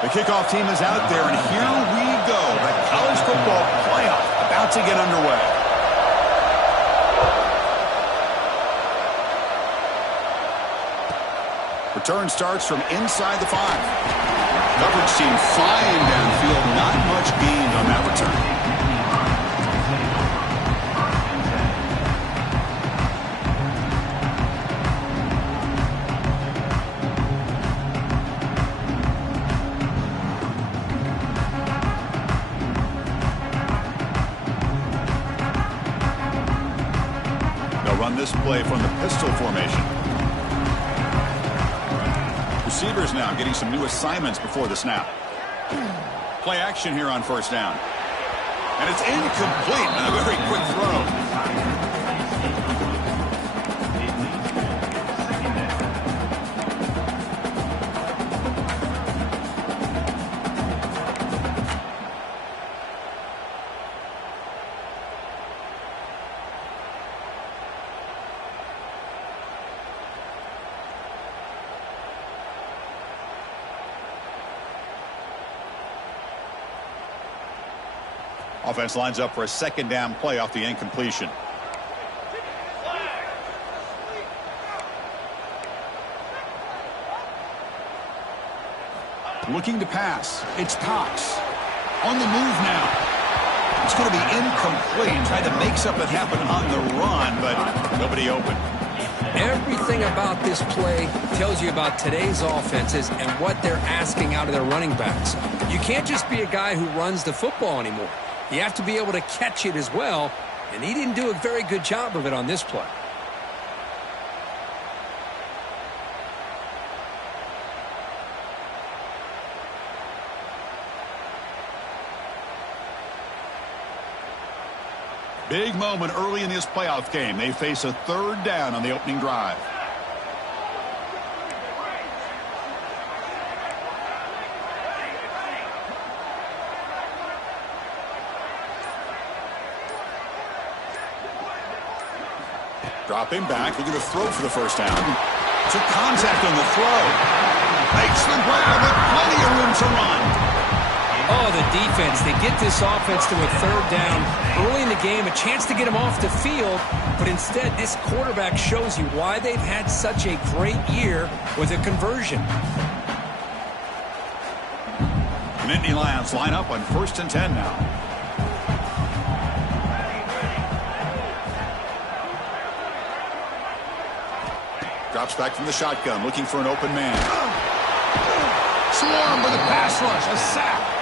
The kickoff team is out there, and here we go. The college football playoff about to get underway. Return starts from inside the 5. Coverage team flying downfield. Not much gained on that return. Run this play from the pistol formation. Receivers now getting some new assignments before the snap. Play action here on first down. And it's incomplete on a very quick throw. Offense lines up for a second down play off the incompletion. Looking to pass. It's Cox. On the move now. It's going to be incomplete. Tried to make something happen on the run, but nobody open. Everything about this play tells you about today's offenses and what they're asking out of their running backs. You can't just be a guy who runs the football anymore. You have to be able to catch it as well, and he didn't do a very good job of it on this play. Big moment early in this playoff game. They face a third down on the opening drive. Dropping back, looking to throw for the first down. Took contact on the throw. Makes the grab with plenty of room to run. Oh, the defense. They get this offense to a third down early in the game, a chance to get them off the field, but instead this quarterback shows you why they've had such a great year with a conversion. The Nittany Lions line up on 1st and 10 now. Drops back from the shotgun, looking for an open man. Swarm with a pass rush, a sack.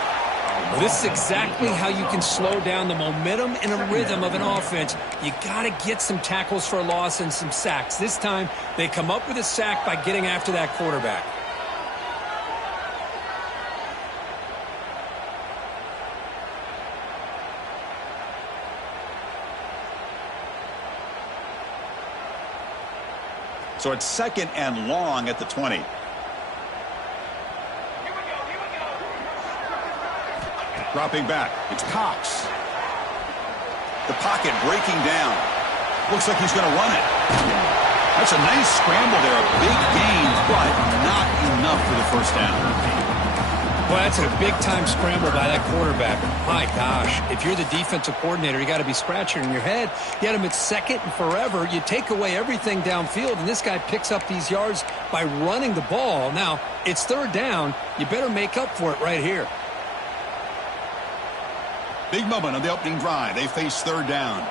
Well, this is exactly how you can slow down the momentum and a rhythm of an offense. You got to get some tackles for a loss and some sacks. This time, they come up with a sack by getting after that quarterback. So it's second and long at the 20. Dropping back. It's Cox. The pocket breaking down. Looks like he's going to run it. That's a nice scramble there. A big gain, but not enough for the first down. Well, that's a big-time scramble by that quarterback. My gosh, if you're the defensive coordinator, you got to be scratching your head. You had him at second and forever. You take away everything downfield, and this guy picks up these yards by running the ball. Now, it's third down. You better make up for it right here. Big moment on the opening drive. They face third down.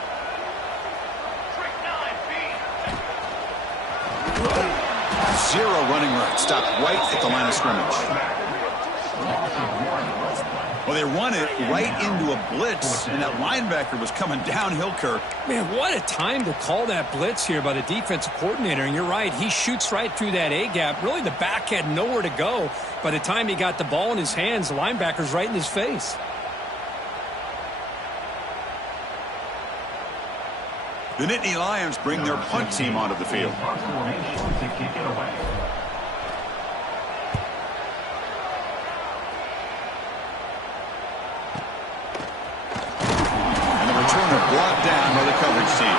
Zero running room. Stopped right at the line of scrimmage. Well, they run it right into a blitz, and that linebacker was coming downhill, Kirk. Man, what a time to call that blitz here by the defensive coordinator. And you're right, he shoots right through that A-gap. Really, the back had nowhere to go. By the time he got the ball in his hands, the linebacker's right in his face. The Nittany Lions bring their punt team onto the field. Brought down by the coverage team.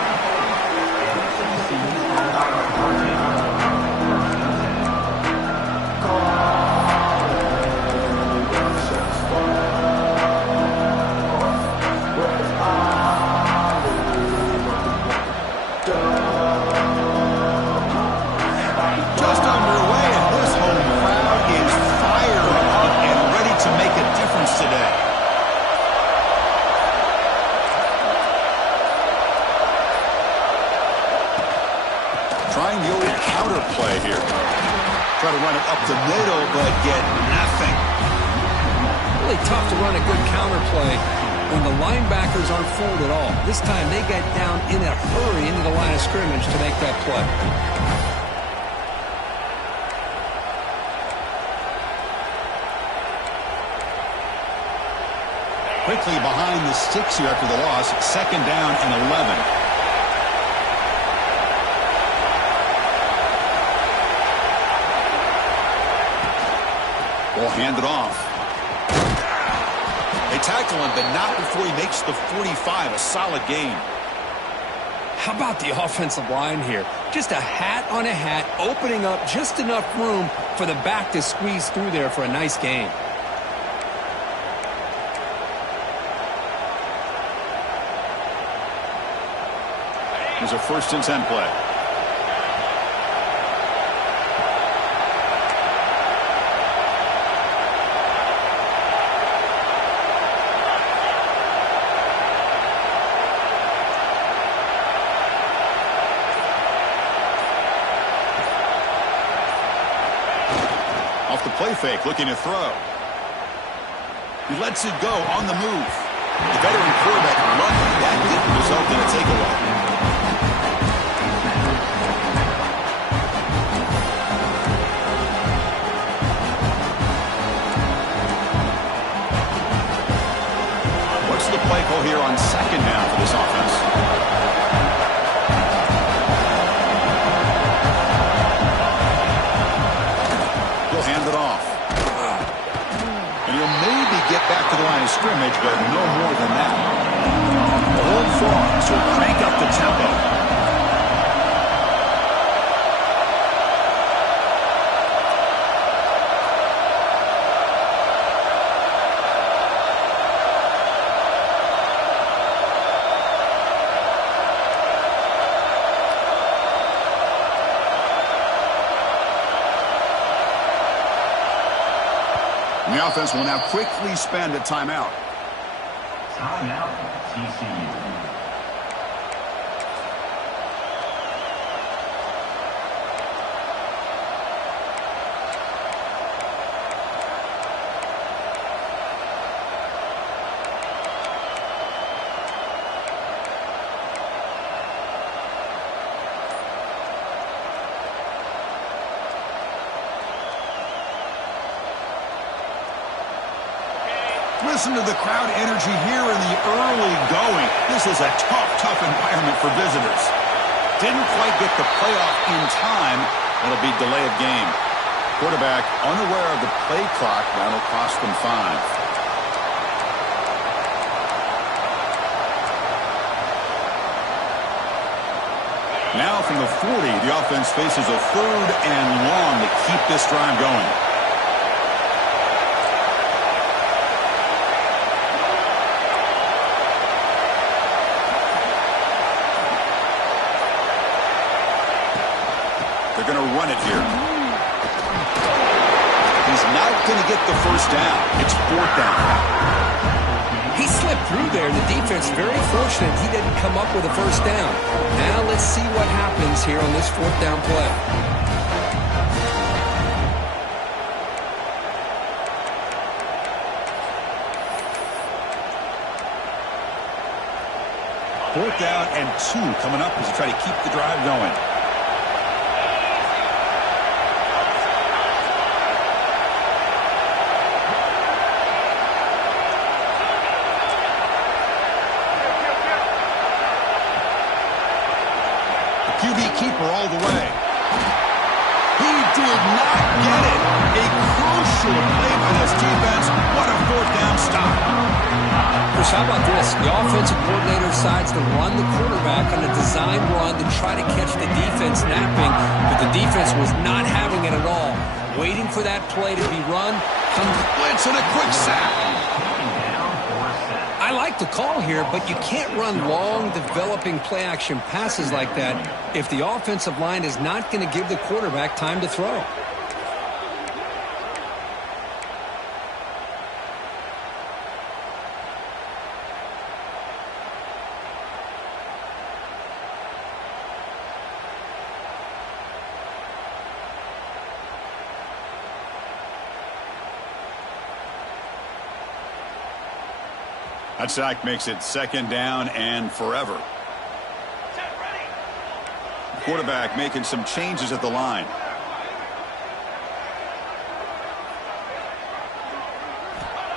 trying the old counter play here. Try to run it up the middle, but get nothing. Really tough to run a good counter play when the linebackers aren't fooled at all. This time they get down in a hurry into the line of scrimmage to make that play. Quickly behind the sticks here after the loss. 2nd down and 11. We'll hand it off. They tackle him, but not before he makes the 45. A solid gain. How about the offensive line here? Just a hat on a hat, opening up just enough room for the back to squeeze through there for a nice gain. Here's a 1st and 10 play. Off the play fake, looking to throw. He lets it go on the move. The veteran quarterback lucky that didn't result in a takeaway. What's the play call here on 2nd down for this offense? He'll hand it off. And he'll maybe get back to the line of scrimmage, but no more than that. The hold form, so crank up the tempo. The offense will now quickly spend a timeout. Timeout, TCU. Listen to the crowd energy here in the early going. This is a tough environment for visitors. Didn't quite get the playoff in time. It'll be delay of game. Quarterback unaware of the play clock. That'll cost them 5. Now from the 40, the offense faces a 3rd and long to keep this drive going. They're going to run it here. He's not going to get the 1st down. It's 4th down. He slipped through there. The defense very fortunate he didn't come up with a 1st down. Now let's see what happens here on this 4th down play. Fourth down and 2 coming up as they try to keep the drive going. QB keeper all the way. He did not get it. A crucial play by this defense. What a 4th down stop. Chris, how about this? The offensive coordinator decides to run the quarterback on a design run to try to catch the defense napping, but the defense was not having it at all. Waiting for that play to be run. Comes blitz and a quick sack. I like the call here, but you can't run long, developing play-action passes like that if the offensive line is not going to give the quarterback time to throw. That sack makes it 2nd down and forever. Quarterback making some changes at the line.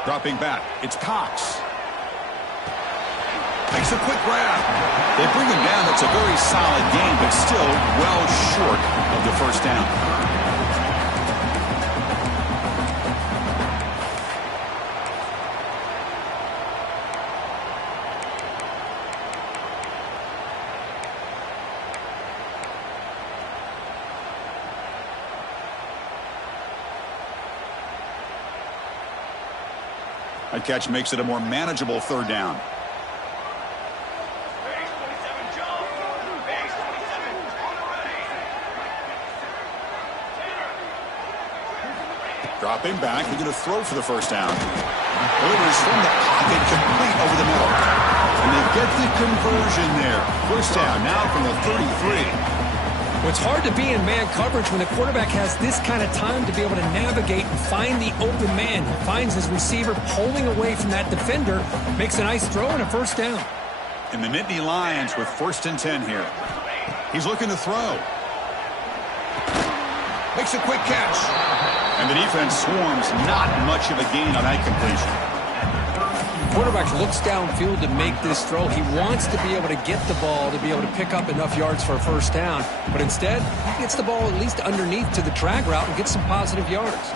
Dropping back, it's Cox. Makes a quick grab. They bring him down. That's a very solid game, but still well short of the 1st down. That catch makes it a more manageable 3rd down. Dropping back, they're going to throw for the 1st down. Delivers from the pocket, complete over the middle. And they get the conversion there. 1st down now from the 33. Well, it's hard to be in man coverage when the quarterback has this kind of time to be able to navigate and find the open man. He finds his receiver pulling away from that defender, makes a nice throw and a 1st down. And the Nittany Lions with 1st and 10 here. He's looking to throw. Makes a quick catch. And the defense swarms, not much of a gain on that completion. Quarterback looks downfield to make this throw. He wants to be able to get the ball to be able to pick up enough yards for a 1st down. But instead, he gets the ball at least underneath to the drag route and gets some positive yards.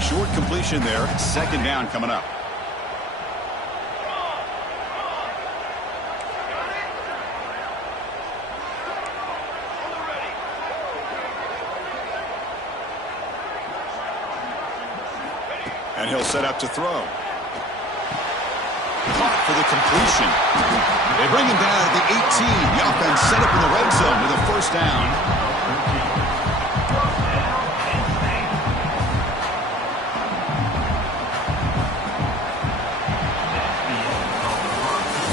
Short completion there. 2nd down coming up. And he'll set up to throw. Caught for the completion. They bring him down at the 18. The offense set up in the red zone with a 1st down.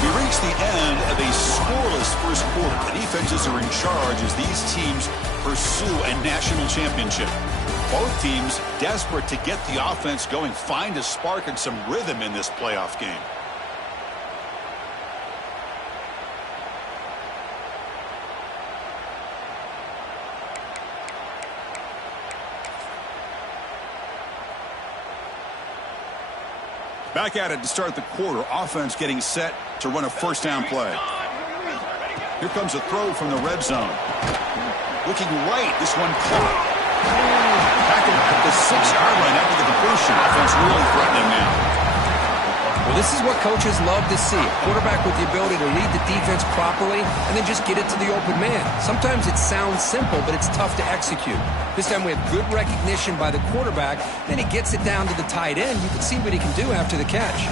We reach the end of a scoreless 1st quarter. The defenses are in charge as these teams pursue a national championship. Both teams desperate to get the offense going, find a spark and some rhythm in this playoff game. Back at it to start the quarter. Offense getting set to run a 1st down play. Here comes a throw from the red zone. Looking right, this one caught. Back at the 6-yard line after the completion. Offense really threatening now. Well, this is what coaches love to see. A quarterback with the ability to read the defense properly and then just get it to the open man. Sometimes it sounds simple, but it's tough to execute. This time we have good recognition by the quarterback. Then he gets it down to the tight end. You can see what he can do after the catch.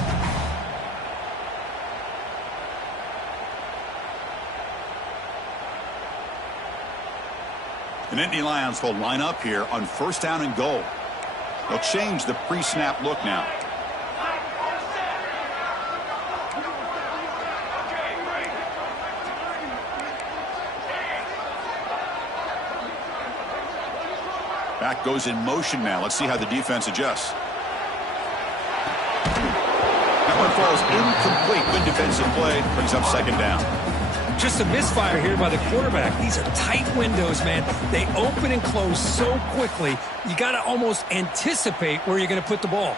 The Nittany Lions will line up here on 1st down and goal. They'll change the pre-snap look now. Back goes in motion now. Let's see how the defense adjusts. That one falls incomplete. Good defensive play. Brings up 2nd down. Just a misfire here by the quarterback. These are tight windows, man. They open and close so quickly. You got to almost anticipate where you're going to put the ball.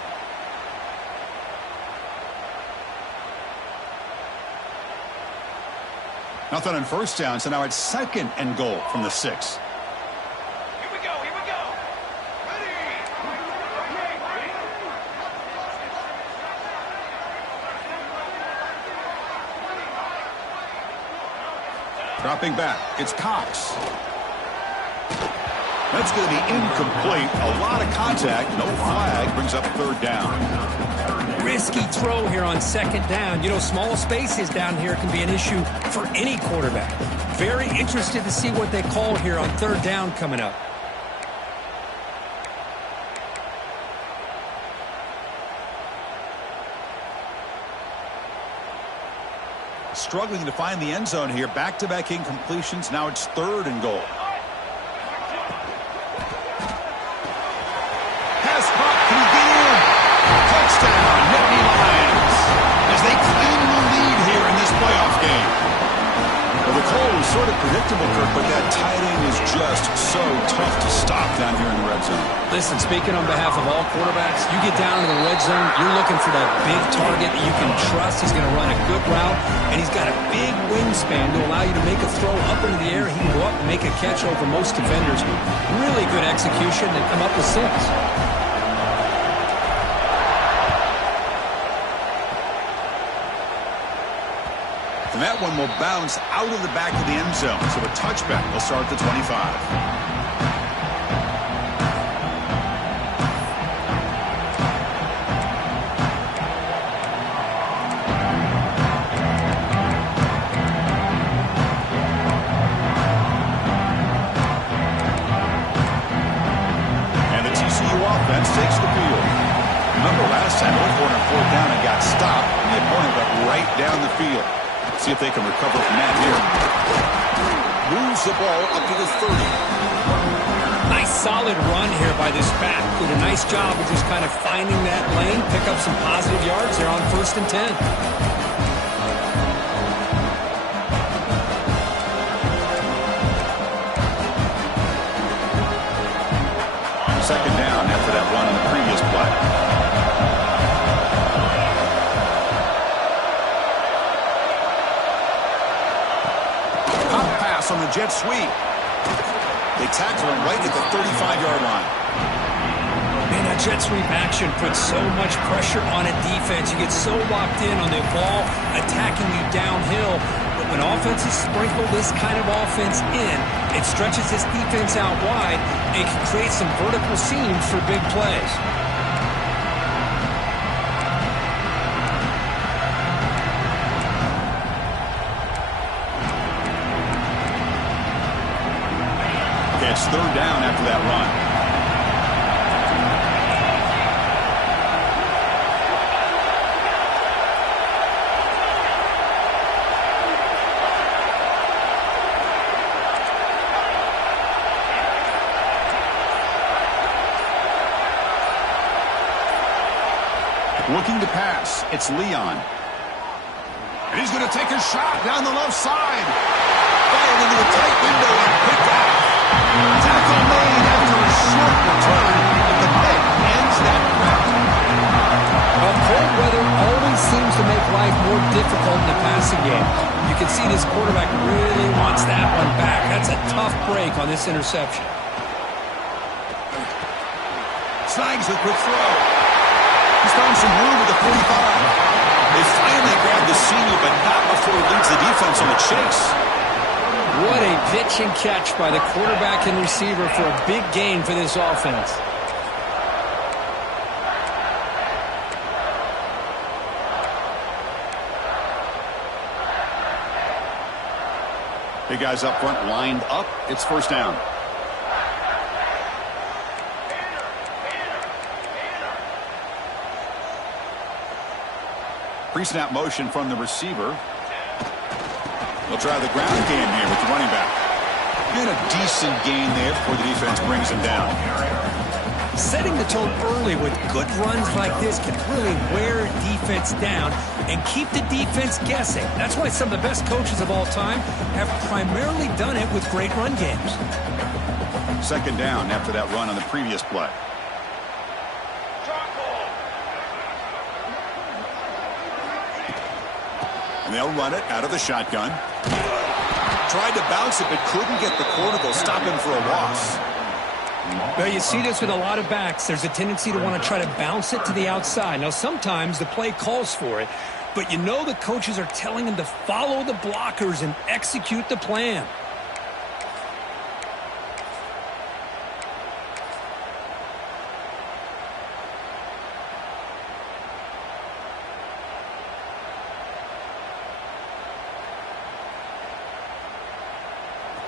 Nothing on 1st down, so now it's 2nd and goal from the 6. Dropping back, it's Cox. That's going to be incomplete. A lot of contact, no flag, brings up 3rd down. Risky throw here on 2nd down. You know, small spaces down here can be an issue for any quarterback. Very interested to see what they call here on 3rd down coming up. Struggling to find the end zone here. Back-to-back incompletions. Now it's 3rd and goal. Pass caught. Can he get in? Touchdown, Nittany Lions. predictable, Kirk, but that tight end is just so tough to stop down here in the red zone. Listen, speaking on behalf of all quarterbacks, you get down into the red zone, you're looking for that big target that you can trust. He's going to run a good route, and he's got a big wingspan to allow you to make a throw up into the air. He can go up and make a catch over most defenders. Really good execution and come up with 6. And that one will bounce out of the back of the end zone. So a touchback will start at the 25. And the TCU offense takes the field. Remember last time, they were on 4th down and got stopped, and the opponent went right down the field. See if they can recover from that here. Moves the ball up to the 30. Nice solid run here by this back. Did a nice job of just kind of finding that lane, pick up some positive yards there on 1st and 10. Second down after that run on the previous play. On the jet sweep. They tackle him right at the 35-yard line. Man, that jet sweep action puts so much pressure on a defense. You get so locked in on the ball attacking you downhill. But when offenses sprinkle this kind of offense in, it stretches this defense out wide and can create some vertical seams for big plays. It's 3rd down after that run. Looking to pass. It's Leon. And he's going to take a shot down the left side. Fired into a tight window and picked off. Tackle made after a short return, and the pick ends that round. Well, cold weather always seems to make life more difficult in the passing game. You can see this quarterback really wants that one back. That's a tough break on this interception. Snags a quick throw. He's found some room at the 45. They finally grab the senior, but not before he leads the defense on the chase. What a pitch and catch by the quarterback and receiver for a big gain for this offense. Big guys up front lined up. It's 1st down. Pre-snap motion from the receiver. They'll try the ground game here with the running back. And a decent gain there before the defense brings him down. Setting the tone early with good runs like this can really wear defense down and keep the defense guessing. That's why some of the best coaches of all time have primarily done it with great run games. 2nd down after that run on the previous play. And they'll run it out of the shotgun. Tried to bounce it, but couldn't get the corner to stop him for a loss. Well, you see this with a lot of backs. There's a tendency to want to try to bounce it to the outside. Now, sometimes the play calls for it, but you know the coaches are telling them to follow the blockers and execute the plan.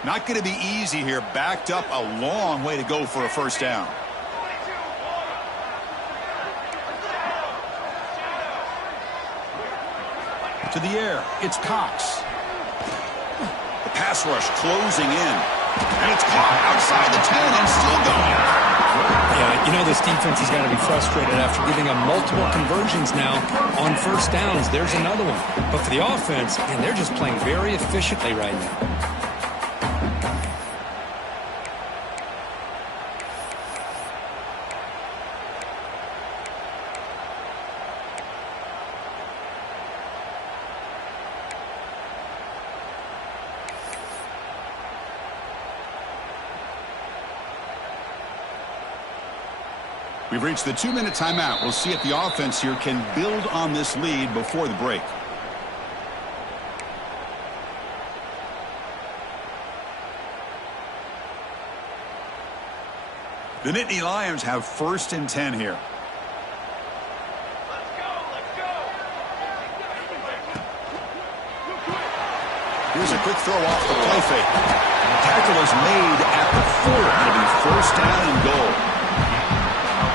Not going to be easy here. Backed up a long way to go for a 1st down. To the air. It's Cox. The pass rush closing in. And it's caught outside the 10 and still going. Yeah, you know this defense has got to be frustrated after giving them multiple conversions now on 1st downs. There's another one. But for the offense, man, they're just playing very efficiently right now. We've reached the 2-minute timeout. We'll see if the offense here can build on this lead before the break. The Nittany Lions have 1st and 10 here. Here's a quick throw off the play fake. Tackle is made at the 4. It'll be 1st down and goal.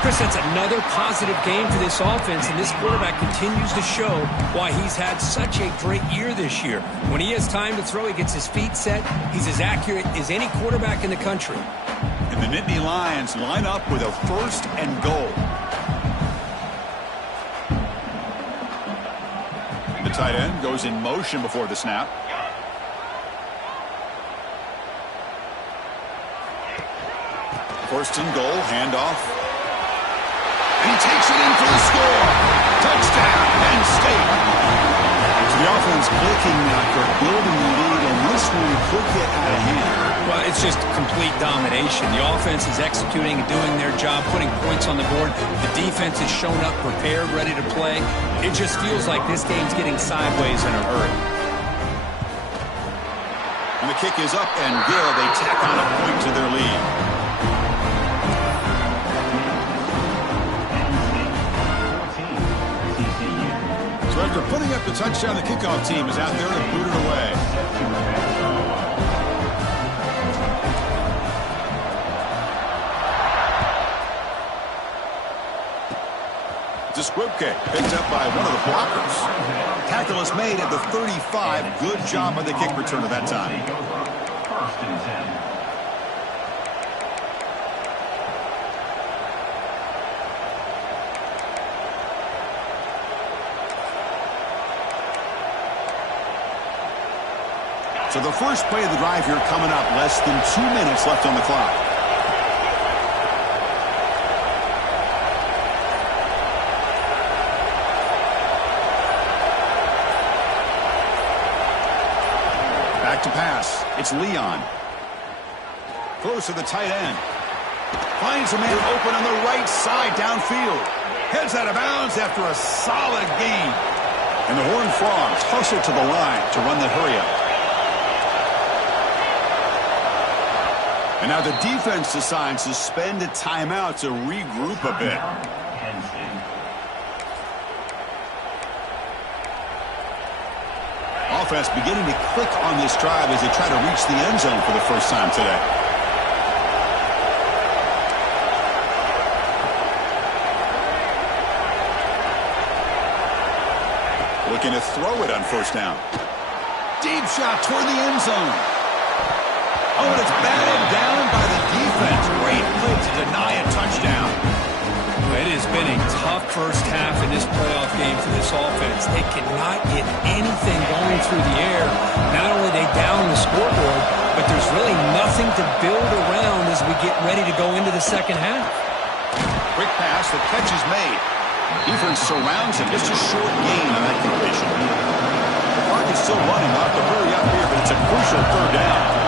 Chris, that's another positive game for this offense, and this quarterback continues to show why he's had such a great year this year. When he has time to throw, he gets his feet set. He's as accurate as any quarterback in the country. And the Nittany Lions line up with a 1st and goal. The tight end goes in motion before the snap. First and goal, handoff. And he takes it in for the score. Touchdown, Penn State. So the offense clicking after building the lead, and this one could get out of hand. Well, it's just complete domination. The offense is executing and doing their job, putting points on the board. The defense has shown up, prepared, ready to play. It just feels like this game's getting sideways in a hurry. And the kick is up and good. They tack on a point to their lead. So after putting up the touchdown, the kickoff team is out there to boot it away. It's a squib kick picked up by one of the blockers. Tackle is made at the 35. Good job on the kick return at that time. 1st and 10. So the first play of the drive here coming up. Less than 2 minutes left on the clock. Back to pass. It's Leon. Throws to the tight end. Finds a man open on the right side downfield. Heads out of bounds after a solid gain. And the Horned Frogs hustle to the line to run the hurry-up. And now the defense decides to spend a timeout to regroup a bit. Offense beginning to click on this drive as they try to reach the end zone for the first time today. Looking to throw it on 1st down. Deep shot toward the end zone. Oh, and it's batted down by the defense. Great play to deny a touchdown. It has been a tough first half in this playoff game for this offense. They cannot get anything going through the air. Not only are they down the scoreboard, but there's really nothing to build around as we get ready to go into the second half. Quick pass, the catch is made. Defense surrounds him. Just a short gain on that completion. The clock is still running. Off to hurry up here, but it's a crucial 3rd down.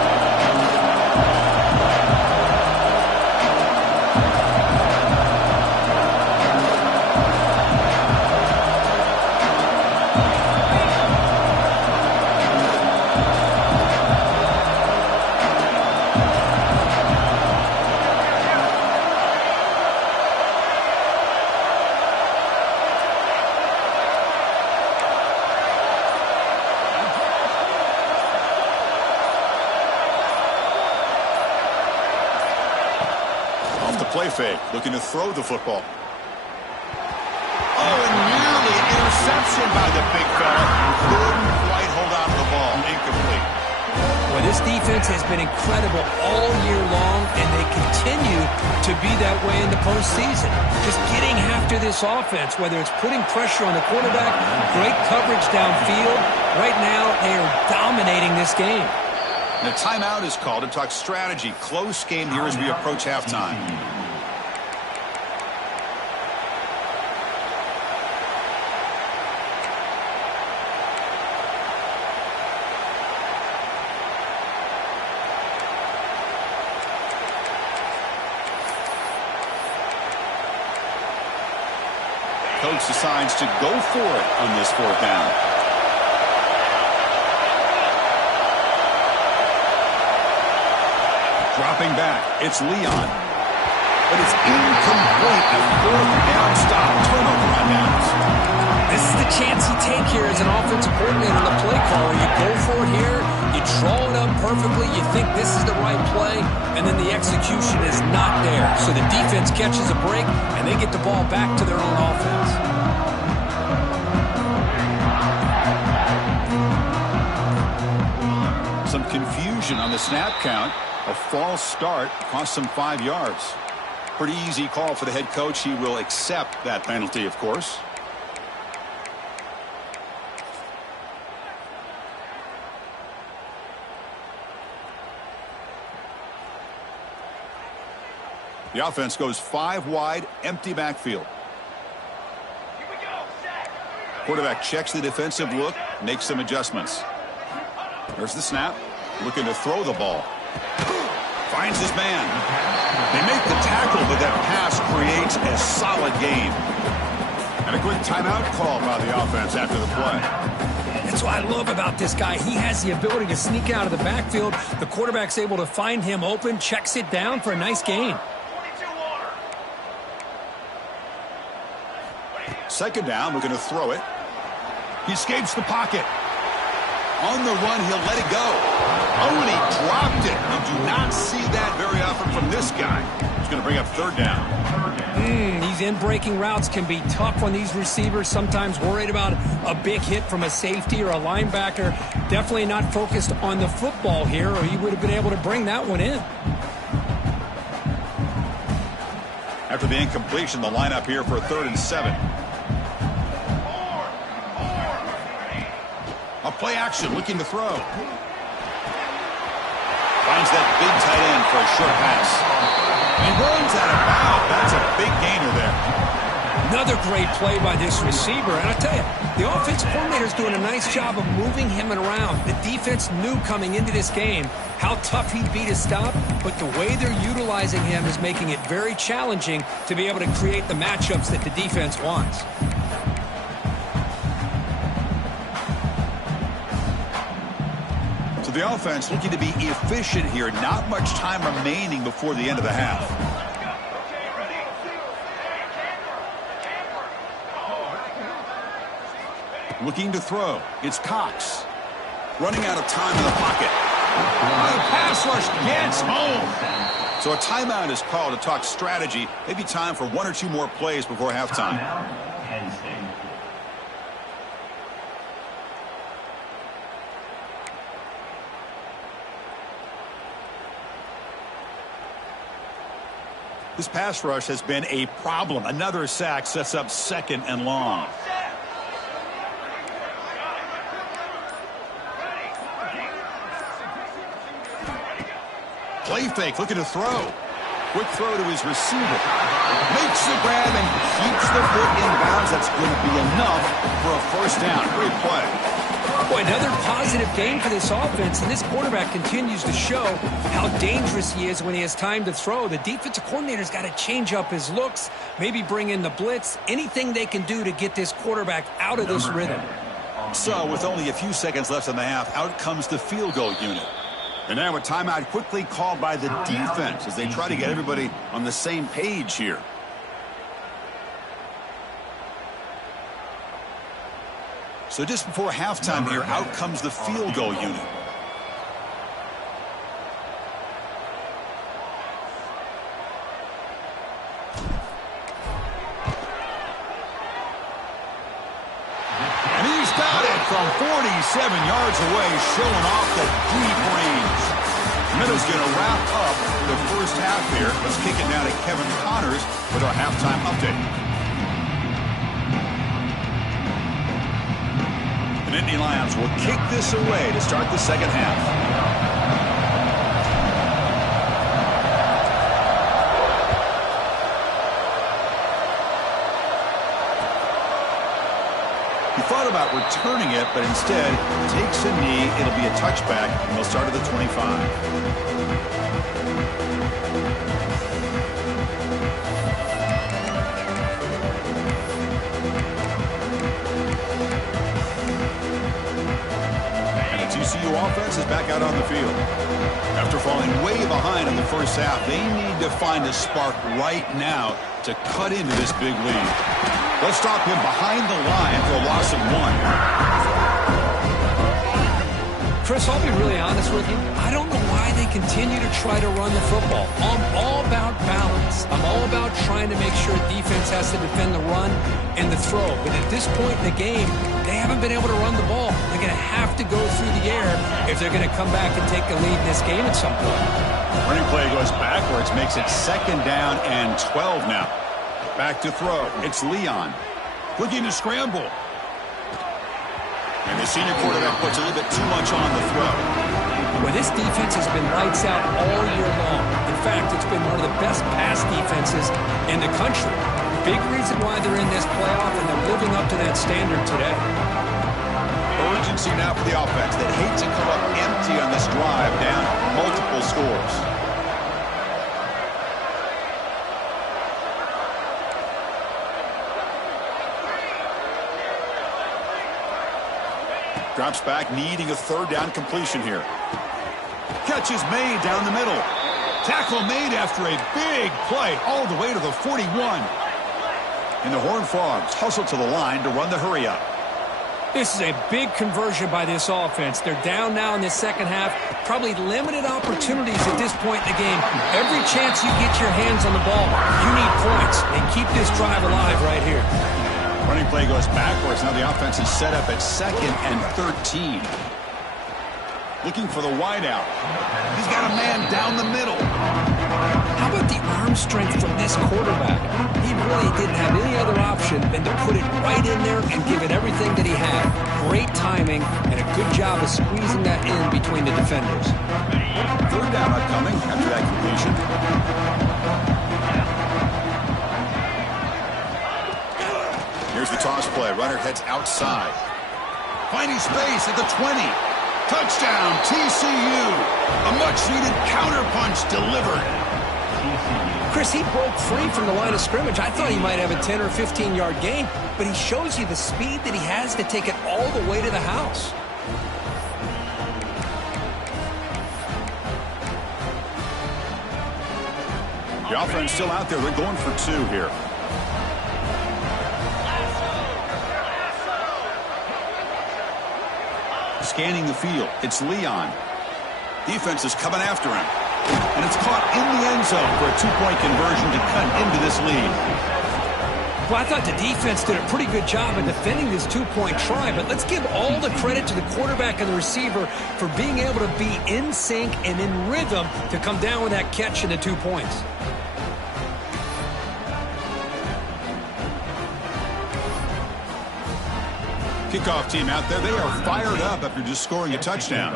Play fake, looking to throw the football. Oh, and nearly an interception by the big fella. Couldn't quite hold on to the ball. Incomplete. Well, this defense has been incredible all year long, and they continue to be that way in the postseason. Just getting after this offense, whether it's putting pressure on the quarterback, great coverage downfield. Right now, they are dominating this game. And a timeout is called to talk strategy. Close game here as we approach halftime. coach decides to go for it on this fourth down. Dropping back, it's Leon. But it's incomplete. A fourth down stop. Turnover on downs. This is the chance you take here as an offensive coordinator and the play caller. You go for it here. You draw it up perfectly. You think this is the right play, and then the execution is not there. So the defense catches a break, and they get the ball back to their own offense. Some confusion on the snap count. A false start cost them 5 yards. Pretty easy call for the head coach. He will accept that penalty, of course. The offense goes 5 wide, empty backfield. Quarterback checks the defensive look, makes some adjustments. There's the snap, looking to throw the ball. Finds his man. They make the tackle, but that pass creates a solid gain. And a quick timeout call by the offense after the play. That's what I love about this guy. He has the ability to sneak out of the backfield. The quarterback's able to find him open, checks it down for a nice gain. Second down, looking to throw it. He escapes the pocket. On the run, he'll let it go. Oh, and he dropped it. You do not see that very often from this guy. He's going to bring up third down. These in-breaking routes can be tough on these receivers, sometimes worried about a big hit from a safety or a linebacker. Definitely not focused on the football here, or he would have been able to bring that one in. After the incompletion, the lineup here for a 3rd and 7. A play action, looking to throw. Finds that big tight end for a short pass. He runs out of bounds. That's a big gainer there. Another great play by this receiver. And I tell you, the offensive coordinator's doing a nice job of moving him around. The defense knew coming into this game how tough he'd be to stop, but the way they're utilizing him is making it very challenging to be able to create the matchups that the defense wants. The offense looking to be efficient here. Not much time remaining before the end of the half. Looking to throw. It's Cox. Running out of time in the pocket. The pass rush gets home. So a timeout is called to talk strategy. Maybe time for 1 or 2 more plays before halftime. This pass rush has been a problem. Another sack sets up 2nd and long. Play fake, looking to throw. Quick throw to his receiver. Makes the grab and keeps the foot in bounds. That's going to be enough for a first down. Great play. Boy, another positive game for this offense, and this quarterback continues to show how dangerous he is when he has time to throw. The defensive coordinator's got to change up his looks, maybe bring in the blitz, anything they can do to get this quarterback out of this rhythm. So, with only a few seconds left in the half, out comes the field goal unit. And now a timeout quickly called by the defense as they try to get everybody on the same page here. So just before halftime here, out comes the field goal unit. And he's got it from 47 yards away, showing off the deep range. Middle's going to wrap up the first half here. Let's kick it now to Kevin Connors with our halftime update. The Nittany Lions will kick this away to start the second half. He thought about returning it, but instead takes a knee. It'll be a touchback, and they'll start at the 25. behind in the first half. They need to find a spark right now to cut into this big lead. They'll stop him behind the line for a loss of 1. Chris, I'll be really honest with you. I don't know why they continue to try to run the football. I'm all about balance. I'm all about trying to make sure defense has to defend the run and the throw. But at this point in the game, they haven't been able to run the ball. They're going to have to go through the air if they're going to come back and take the lead in this game at some point. Running play goes backwards, makes it 2nd down and 12 now. Back to throw. It's Leon. Looking to scramble. And the senior quarterback puts a little bit too much on the throw. Well, this defense has been lights out all year long. In fact, it's been one of the best pass defenses in the country. Big reason why they're in this playoff, and they're living up to that standard today. Urgency now for the offense. They'd hate to come up empty on this drive, down multiple scores. Drops back, needing a 3rd down completion here. Catch is made down the middle. Tackle made after a big play all the way to the 41. And the Horned Frogs hustle to the line to run the hurry up. This is a big conversion by this offense. They're down now in the second half. Probably limited opportunities at this point in the game. Every chance you get your hands on the ball, you need points. And keep this drive alive right here. Running play goes backwards. Now the offense is set up at 2nd and 13. Looking for the wideout. He's got a man down the middle. How about the arm strength from this quarterback? He really didn't have any other option than to put it right in there and give it everything that he had. Great timing and a good job of squeezing that in between the defenders. 3rd down upcoming after that completion. Here's the toss play. Runner heads outside. Finding space at the 20. Touchdown, TCU. A much-needed counterpunch delivered. Chris, he broke free from the line of scrimmage. I thought he might have a 10 or 15-yard gain, but he shows you the speed that he has to take it all the way to the house. The offense still out there. They're going for 2 here. Scanning the field. It's Leon. Defense is coming after him. And it's caught in the end zone for a 2-point conversion to cut into this lead. Well, I thought the defense did a pretty good job of defending this 2-point try, but let's give all the credit to the quarterback and the receiver for being able to be in sync and in rhythm to come down with that catch and the 2 points. Kickoff team out there. They are fired up after just scoring a touchdown.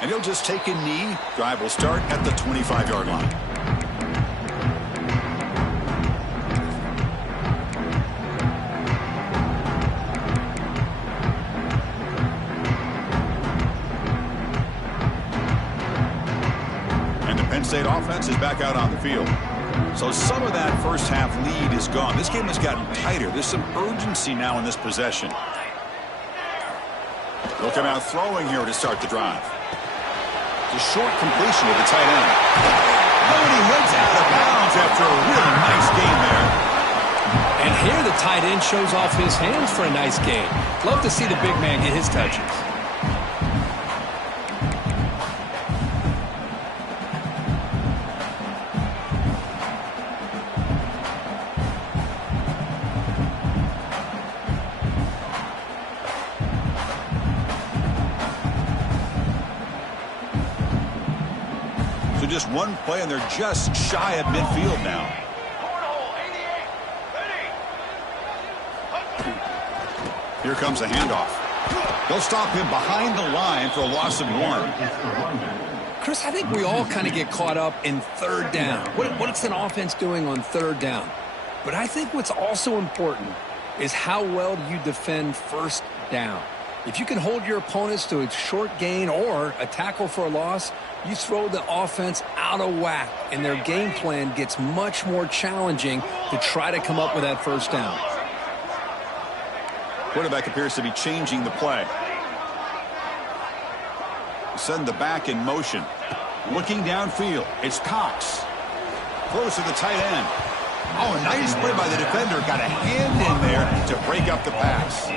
And he'll just take a knee. Drive will start at the 25-yard line. And the Penn State offense is back out on the field. So some of that first half lead is gone. This game has gotten tighter. There's some urgency now in this possession. They'll come out throwing here to start the drive. A short completion to the tight end. Oh, and he heads out of bounds after a really nice game there. And here the tight end shows off his hands for a nice game. Love to see the big man get his touches. Just one play, and they're just shy of midfield now. Here comes a handoff. They'll stop him behind the line for a loss of 1. Chris, I think we all kind of get caught up in 3rd down. What's an offense doing on 3rd down? But I think what's also important is how well do you defend 1st down. If you can hold your opponents to a short gain or a tackle for a loss, you throw the offense out of whack, and their game plan gets much more challenging to try to come up with that 1st down. Quarterback appears to be changing the play. Send the back in motion. Looking downfield. It's Cox. Throws to the tight end. Oh, nice play by the defender. Got a hand in there to break up the pass.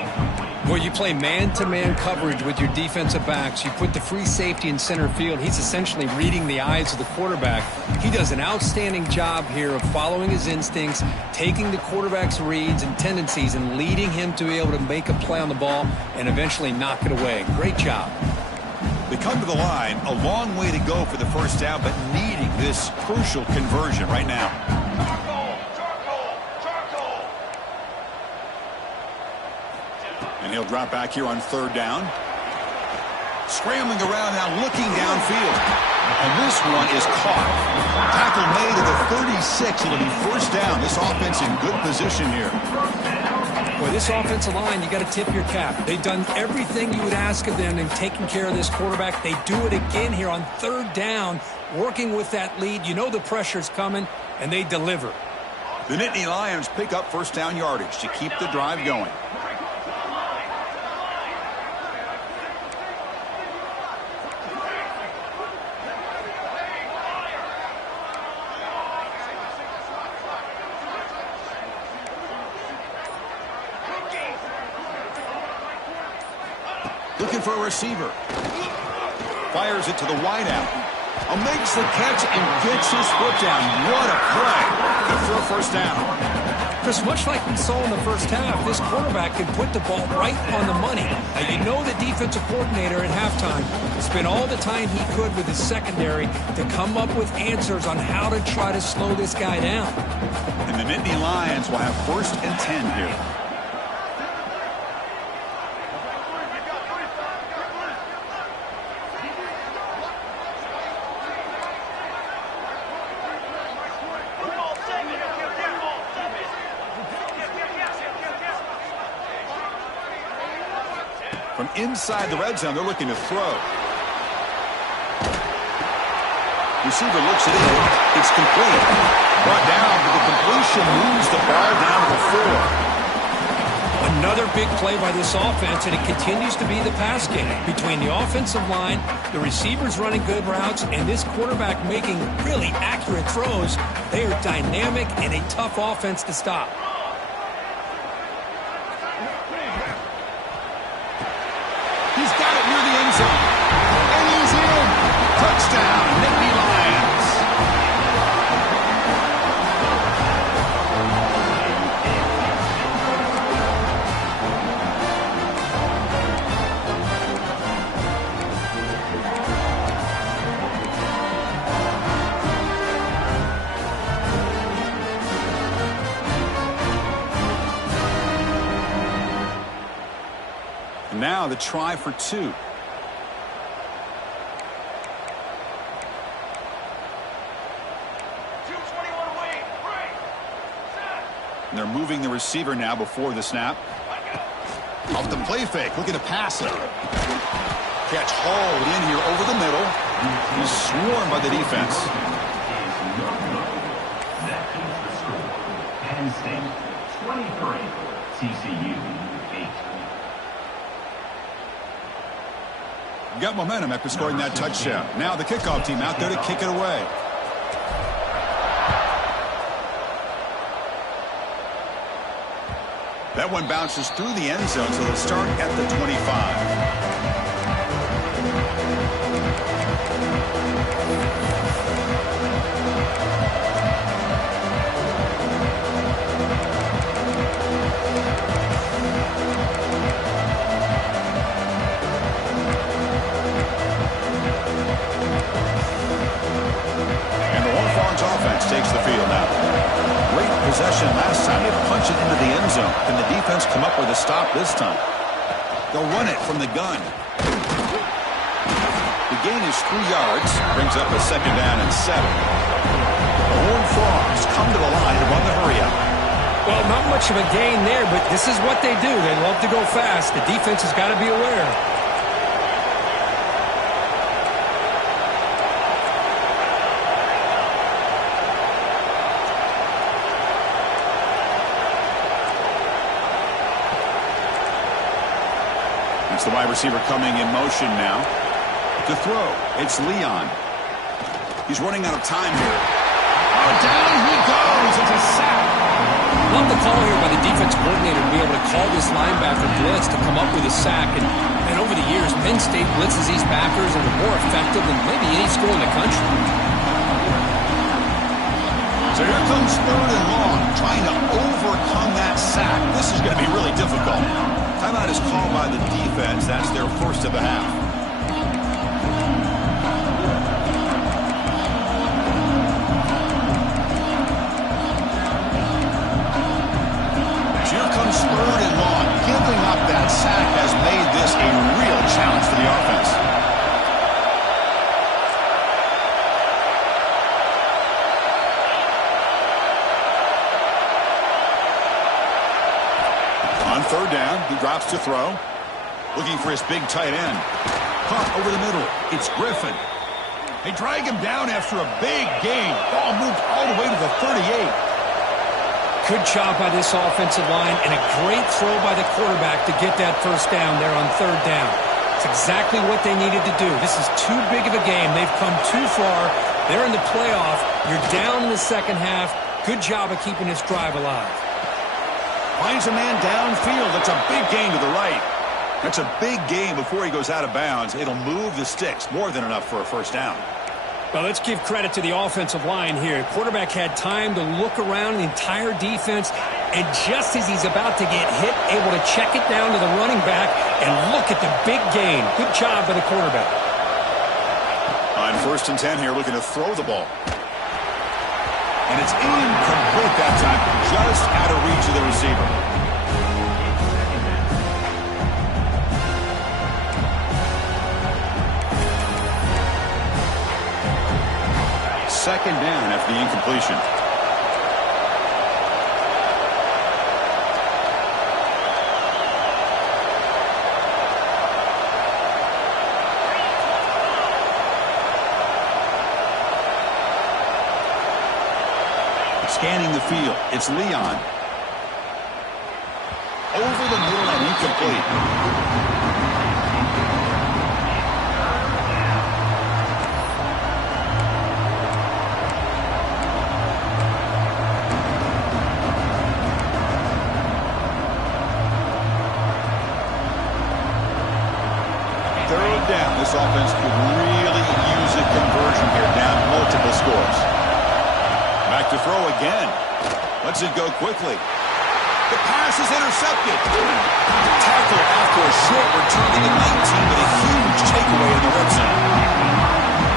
Well, you play man-to-man coverage with your defensive backs. You put the free safety in center field. He's essentially reading the eyes of the quarterback. He does an outstanding job here of following his instincts, taking the quarterback's reads and tendencies, and leading him to be able to make a play on the ball and eventually knock it away. Great job. They come to the line, a long way to go for the first down, but needing this crucial conversion right now. And he'll drop back here on third down. Scrambling around now, looking downfield. And this one is caught. Tackle made at the 36. It'll be first down. This offense in good position here. Boy, this offensive line, you got to tip your cap. They've done everything you would ask of them in taking care of this quarterback. They do it again here on third down, working with that lead. You know the pressure's coming, and they deliver. The Nittany Lions pick up first down yardage to keep the drive going. Looking for a receiver. Fires it to the wideout. Makes the catch and gets his foot down. What a play. Good for a first down. Chris, much like we saw in the first half, this quarterback can put the ball right on the money. Now, you know the defensive coordinator at halftime spent all the time he could with his secondary to come up with answers on how to try to slow this guy down. And the Nittany Lions will have first and 10 here. From inside the red zone, they're looking to throw. Receiver looks it in. It's complete. Brought down, but the completion moves the ball down to the 4. Another big play by this offense, and it continues to be the pass game. Between the offensive line, the receivers running good routes, and this quarterback making really accurate throws, they are dynamic and a tough offense to stop. He's got it near the end zone. And he's in. Touchdown, Nittany Lions. Now the try for 2. And they're moving the receiver now before the snap. Off the play fake, looking to pass it. Catch hauled in here over the middle. He's swarmed by the defense. That keeps the score. Penn State 23, TCU 8. Got momentum after scoring that touchdown. Now the kickoff team out there to kick it away. That one bounces through the end zone, so they'll start at the 25. Takes the field now. Great possession last time. They punch it into the end zone. Can the defense come up with a stop this time? They'll run it from the gun. The gain is 3 yards. Brings up a second down and 7. The Horned Frogs come to the line to run the hurry up. Well, not much of a gain there, but this is what they do. They love to go fast. The defense has got to be aware. It's the wide receiver coming in motion now. To throw, it's Leon. He's running out of time here. Oh, down he goes. It's a sack. Love the call here by the defense coordinator to be able to call this linebacker blitz to come up with a sack. And over the years, Penn State blitzes these backers and are more effective than maybe any school in the country. So here comes 3rd and long, trying to overcome that sack. This is going to be really difficult. Timeout is called by the defense. That's their first of the half. Here comes 3rd and long. Giving up that sack has made this a real challenge for the offense. On 3rd down, he drops to throw. Looking for his big tight end. Caught over the middle. It's Griffin. They drag him down after a big gain. Ball moved all the way to the 38. Good job by this offensive line and a great throw by the quarterback to get that first down there on 3rd down. It's exactly what they needed to do. This is too big of a game. They've come too far. They're in the playoff. You're down in the second half. Good job of keeping this drive alive. Finds a man downfield. That's a big gain to the right. That's a big gain before he goes out of bounds. It'll move the sticks. More than enough for a first down. Well, let's give credit to the offensive line here. Quarterback had time to look around the entire defense, and just as he's about to get hit, able to check it down to the running back, and look at the big gain. Good job by the quarterback. On 1st and 10 here, looking to throw the ball. And it's incomplete that time, just out of reach of the receiver. Second down after the incompletion. Scanning the field, it's Leon. Over the middle and incomplete. Down. This offense could really use a conversion here, down multiple scores. Back to throw again. Lets it go quickly. The pass is intercepted. Tackle after a short return to the 19, but a huge takeaway in the red zone.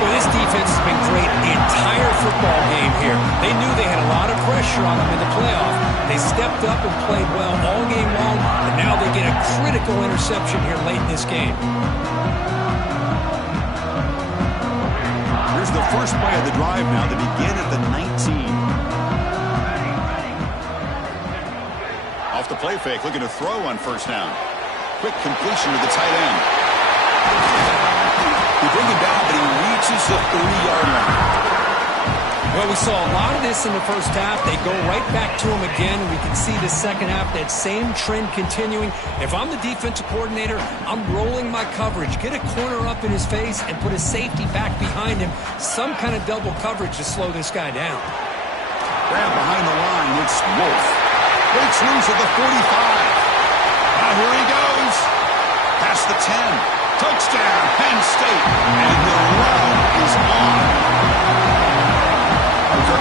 Well, this defense has been great the entire football game here. They knew they had a lot of pressure on them in the playoff. They stepped up and played well all game long, and now they get a critical interception here late in this game. Here's the first play of the drive now to begin at the 19. Off the play fake, looking to throw on 1st down. Quick completion to the tight end. They bring him down, but he reaches the 30-yard line. Well, we saw a lot of this in the first half. They go right back to him again, and we can see the second half, that same trend continuing. If I'm the defensive coordinator, I'm rolling my coverage. Get a corner up in his face and put a safety back behind him. Some kind of double coverage to slow this guy down. Grab behind the line, it's Wolf. Breaks loose at the 45. Now here he goes. Past the 10. Touchdown, Penn State. And the run is on.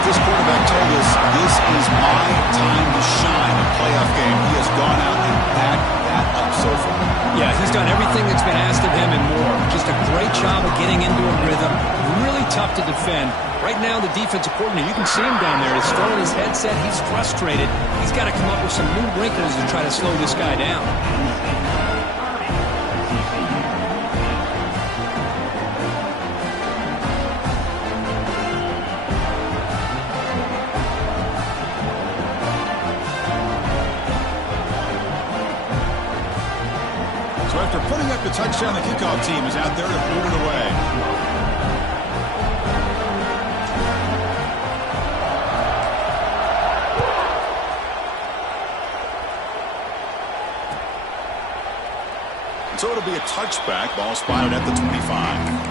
This quarterback told us this is my time to shine in a playoff game. He has gone out and backed that up so far. Yeah, he's done everything that's been asked of him and more. Just a great job of getting into a rhythm. Really tough to defend. Right now, the defensive coordinator, you can see him down there. He's throwing his headset. He's frustrated. He's got to come up with some new wrinkles to try to slow this guy down. After putting up the touchdown, the kickoff team is out there to boot it away. So it'll be a touchback. Ball spotted at the 25.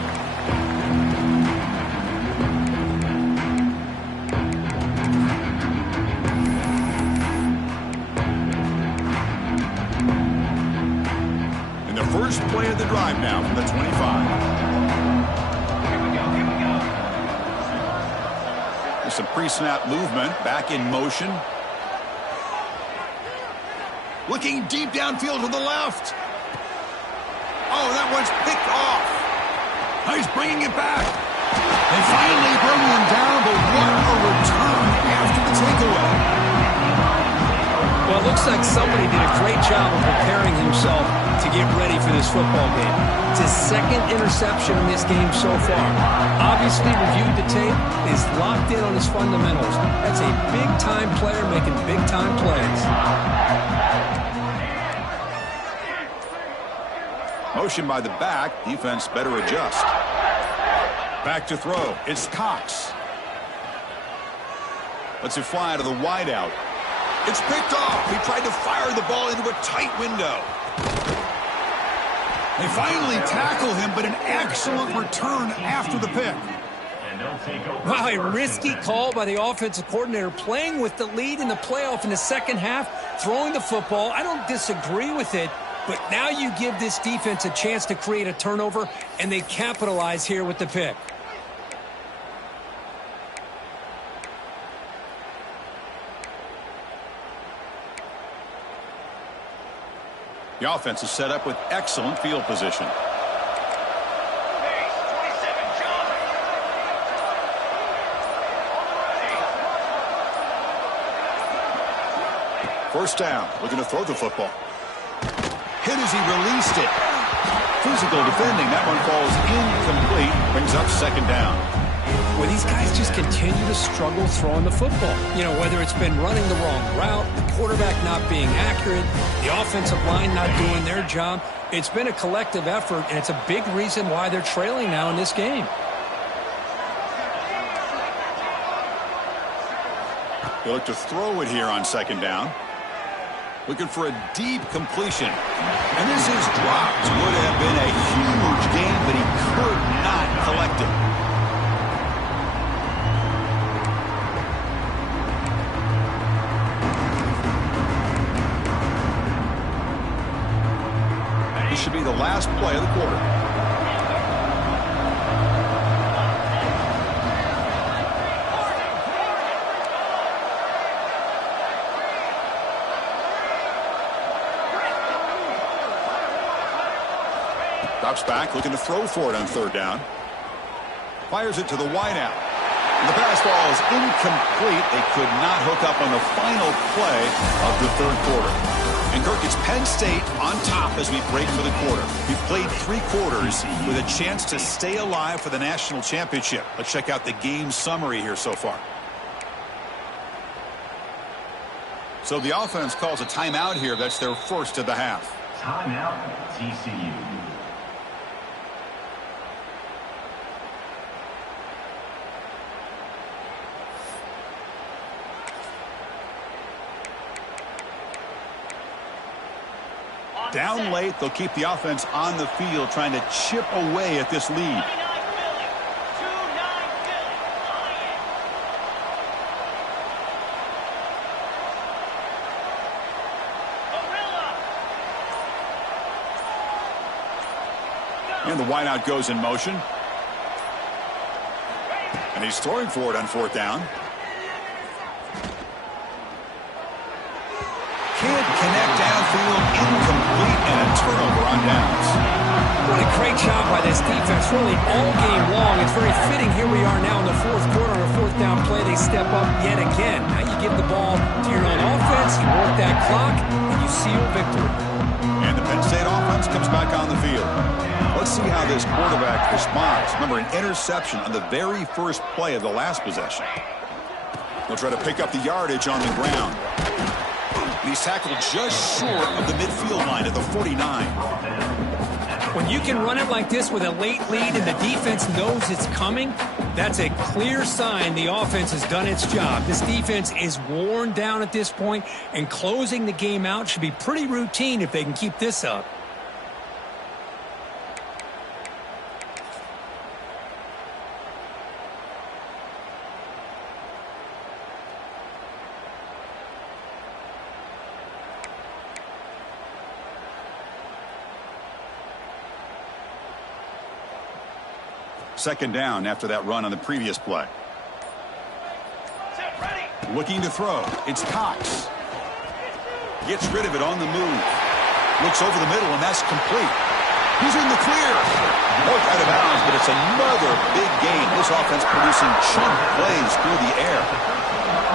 First play of the drive now from the 25. There's some pre-snap movement. Back in motion. Looking deep downfield to the left. Oh, that one's picked off. He's bringing it back. They finally bring him down, but what a return after the takeaway. Well, it looks like somebody did a great job of preparing himself to get ready for this football game. It's his second interception in this game so far. Obviously reviewed the tape, is locked in on his fundamentals. That's a big-time player making big-time plays. Motion by the back. Defense better adjust. Back to throw. It's Cox. Lets it fly to the wideout. It's picked off. He tried to fire the ball into a tight window. They finally tackle him, but an excellent return after the pick. Wow, a risky call by the offensive coordinator, playing with the lead in the playoff in the second half, throwing the football. I don't disagree with it, but now you give this defense a chance to create a turnover, and they capitalize here with the pick. The offense is set up with excellent field position. First down, looking to throw the football. Hit as he released it. Physical defending. That one falls incomplete. Brings up second down. Well, these guys just continue to struggle throwing the football. You know, whether it's been running the wrong route, the quarterback not being accurate, the offensive line not doing their job. It's been a collective effort, and it's a big reason why they're trailing now in this game. They look to throw it here on second down. Looking for a deep completion. And this is dropped. Would have been a huge gain, but he could not collect it. This should be the last play of the quarter. Drops back, looking to throw for it on third down. Fires it to the wideout. The pass ball is incomplete. They could not hook up on the final play of the third quarter. And Kirk, it's Penn State on top as we break for the quarter. We've played 3 quarters with a chance to stay alive for the national championship. Let's check out the game summary here so far. So the offense calls a timeout here. That's their first of the half. Timeout, TCU. Down late, they'll keep the offense on the field trying to chip away at this lead. And the wideout goes in motion. And he's throwing for it on fourth down. Can't connect downfield, incomplete, and a turnover on downs. What a great job by this defense, really all game long. It's very fitting. Here we are now in the fourth quarter on a fourth down play. They step up yet again. Now you give the ball to your own offense, you work that clock, and you seal victory. And the Penn State offense comes back on the field. Let's see how this quarterback responds. Remember, an interception on the very first play of the last possession. They'll try to pick up the yardage on the ground. He's tackled just short of the midfield line at the 49. When you can run it like this with a late lead and the defense knows it's coming, that's a clear sign the offense has done its job. This defense is worn down at this point, and closing the game out should be pretty routine if they can keep this up. Second down after that run on the previous play. Looking to throw. It's Cox. Gets rid of it on the move. Looks over the middle, and that's complete. He's in the clear. Broke out of bounds, but it's another big gain. This offense producing chunk plays through the air.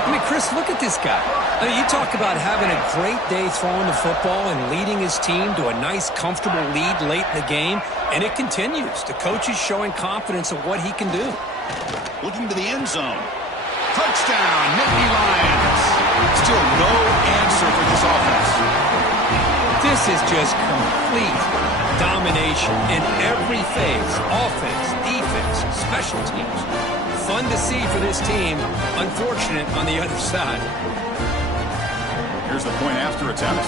I mean, Chris, look at this guy. I mean, you talk about having a great day throwing the football and leading his team to a nice, comfortable lead late in the game, and it continues. The coach is showing confidence of what he can do. Looking to the end zone. Touchdown, Nittany Lions. Still no answer for this offense. This is just complete domination in every phase. Offense, defense, special teams. Fun to see for this team. Unfortunate on the other side. Here's the point after attempt.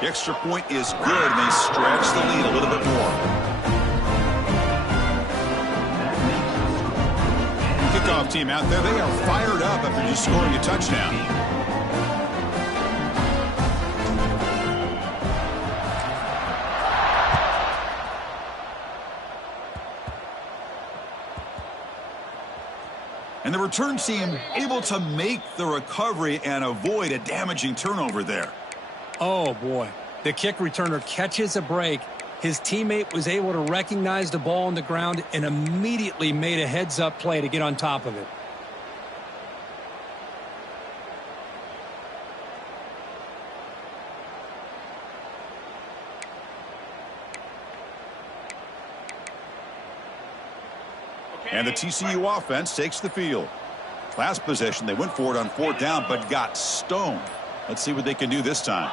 The extra point is good, and they stretch the lead a little bit more. Kickoff team out there, they are fired up after just scoring a touchdown. And the return team able to make the recovery and avoid a damaging turnover there. Oh, boy. The kick returner catches a break. His teammate was able to recognize the ball on the ground and immediately made a heads-up play to get on top of it. And the TCU offense takes the field. Last possession, they went for it on fourth down, but got stoned. Let's see what they can do this time.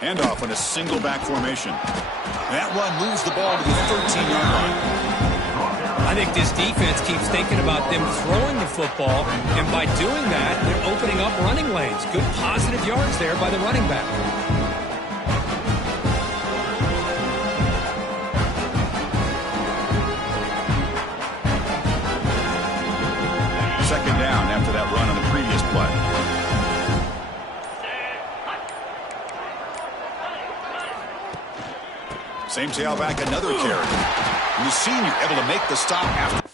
Handoff in a single back formation. That run moves the ball to the 13-yard line. I think this defense keeps thinking about them throwing the football, and by doing that, they're opening up running lanes. Good positive yards there by the running back. Second down after that run on the previous play. Same tailback, another carry. And the senior able to make the stop after.